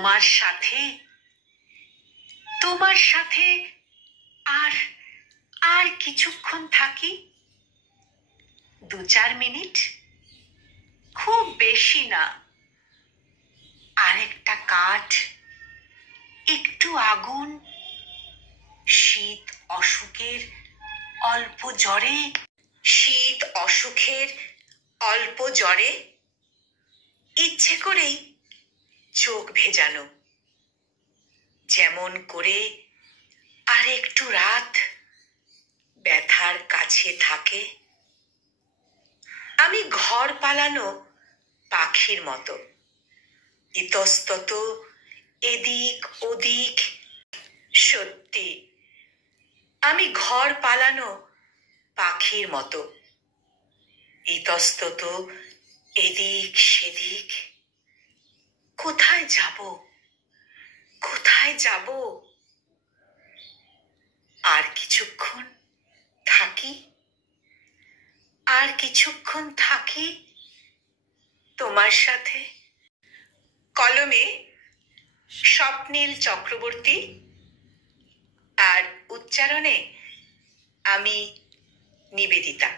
তোমার সাথে তোমার সাথে আর আর কিছুক্ষণ থাকি, 2-4 মিনিট, খুব বেশি না। আরেকটা কাঠ, একটু আগুন, শীত অসুখের অল্প জ্বরে ইচ্ছে করেই চোখ ভেজানো, যেমন করে আর একটু রাত ব্যথার কাছে থাকে। আমি ঘর পালানো পাখির মতো ইতস্তত এদিক ওদিক। সত্যি আমি ঘর পালানো পাখির মতো ইতস্তত এদিক সেদিক। কোথায় যাব, কোথায় যাব? আর কিছুক্ষণ থাকি, আর কিছুক্ষণ থাকি তোমার সাথে। কলমে স্বপ্নীল চক্রবর্তী, আর উচ্চারণে আমি নিবেদিতা।